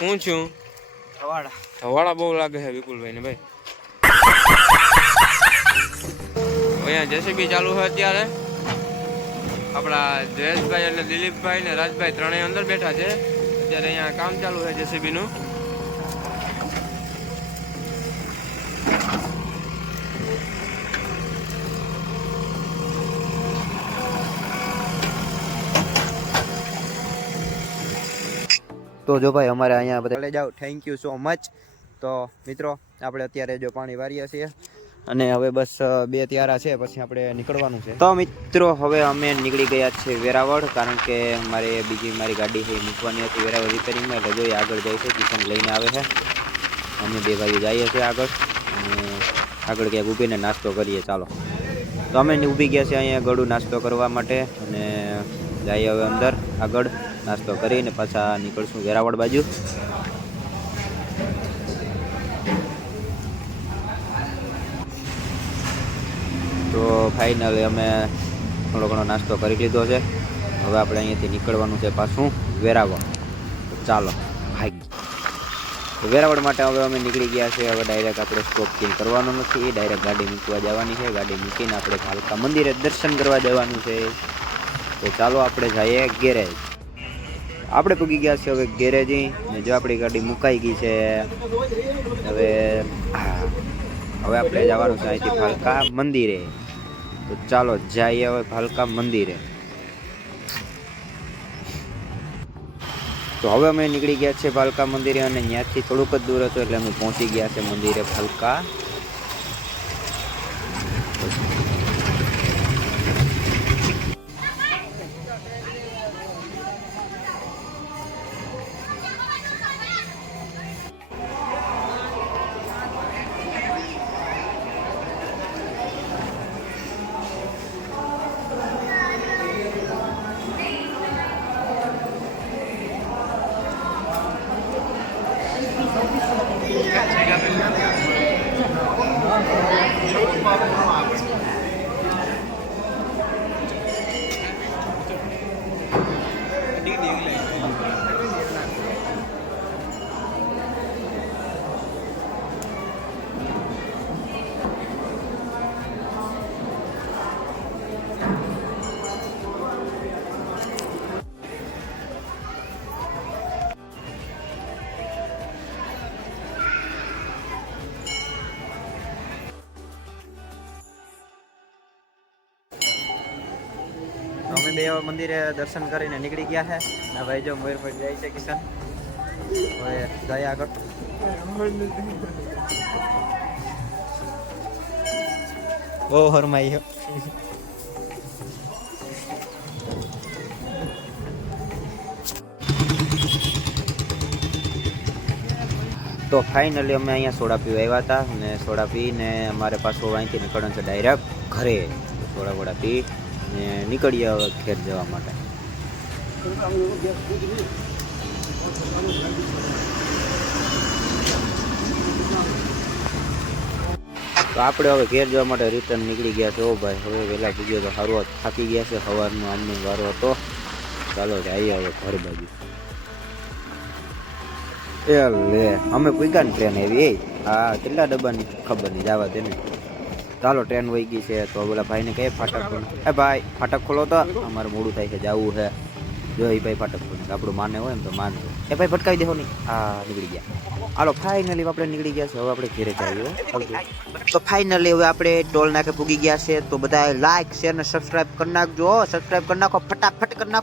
હું છું સવાડા ધવાડા બહુ લાગે છે વિપુલભાઈ ને ભાઈ. અહીંયા જેસીબી ચાલુ છે અત્યારે. આપણા જયેશભાઈ એટલે દિલીપભાઈ ને રાજભાઈ ત્રણેય અંદર બેઠા છે. અત્યારે અહીંયા કામ ચાલુ છે જેસીબી નું. તો જો ભાઈ અમારે અહીંયા બધા લઈ જાઓ. Thank you so much. તો મિત્રો આપણે અત્યારે જો પાણી વારીએ છીએ અને હવે બસ 2 ત્યારા છે પછી આપણે નીકળવાનું છે. તો મિત્રો હવે અમે નીકળી ગયા છે વેરાવળ, કારણ કે મારે મારી ગાડી છે મૂકવાની હતી વેરાવળ રિપેરિંગમાં. એટલે જોઈએ આગળ જાય છે, કિશન લઈને આવે છે. અમે 2 ભાઈઓ જઈએ છીએ આગળ અને આગળ ક્યાંક ઊભીને નાસ્તો કરીએ. ચાલો તો અમે ઊભી ગયા છીએ અહીંયા ગળું નાસ્તો કરવા માટે અને જઈએ હવે અંદર આગળ નાસ્તો કરીને પાછા નીકળશું વેરાવળ બાજુ. તો ફાઇનલી અમે થોડો ઘણો નાસ્તો કરી લીધો છે. હવે આપણે અહીંયાથી નીકળવાનું છે પાછું વેરાવળ. તો ચાલો ભાઈ, વેરાવળ માટે હવે અમે નીકળી ગયા છે. હવે ડાયરેક્ટ આપણે સ્ટોપ ચેન્જ કરવાનો નથી, ડાયરેક્ટ ગાડી મૂકવા જવાની છે. ગાડી મૂકીને આપણે ભાલકા મંદિરે દર્શન કરવા જવાનું છે. તો ચાલો આપણે જઈએ ગેરેજ. આપણે પૂગી ગયા છે હવે ગેરેજી ને જો આપણી ગાડી મુકાઈ ગઈ છે. હવે આપણે જવાનું છે અહીંથી ભાલકા મંદિરે. તો ચાલો જઈએ હવે ભાલકા મંદિરે. તો હવે અમે નીકળી ગયા છે ભાલકા મંદિરે અને ત્યાંથી થોડુંક જ દૂર હતું એટલે અમે પહોંચી ગયા છે મંદિરે ભાલકા. અમે 2 મંદિરે દર્શન કરીને નીકળી ગયા છે. ના ભાઈ જો મોર પર જાય છે કિશન. હવે જાય આગળ. બહુ હરમાઈ છે. તો ફાઇનલી અમે અહીંયા સોડા પીવા આવ્યા હતા અને સોડા પીને અમારે પાછું અહીંથી નીકળવાનું છે ડાયરેક્ટ ઘરે. સોડા વોડા પી ને નીકળીએ હવે ઘેર જવા માટે. તો આપણે હવે ઘેર જવા માટે રિટર્ન નીકળી ગયા છે. ઓ ભાઈ હવે વહેલા પૂગ્યો તો સારું, થાકી ગયા છે. સવારનો આમનો વારો હતો. ચાલો જઈએ હવે ઘર બાજુ. એ લે અમે પૂગ્યા ને ટ્રેન આવી. હા કેટલા ડબ્બાની ખબર નહીં, જવા દે ને. ચાલો ટ્રેન વહી ગઈ છે. તો બોલા ભાઈને કહીએ ફાટક ખોલો. એ ભાઈ ફાટક ખોલો તો અમારે મોડું થાય છે, જવું છે. જો એ ભાઈ ફાટક ખોલો, આપણું માને હોય ને તો માનજો. એ ભાઈ ભટકાવી દેવો નહીં. હા નીકળી ગયા. હાલો ફાઇનલી આપણે નીકળી ગયા છે. હવે આપણે ઘરે જઈએ. તો ફાઇનલી હવે આપણે ટોલ નાકે પૂગી ગયા છે. તો બધા લાઈક શેર ને સબસ્ક્રાઇબ કરી નાખજો. સબસ્ક્રાઇબ કરી નાખો, ફટાફટ કરી નાખો.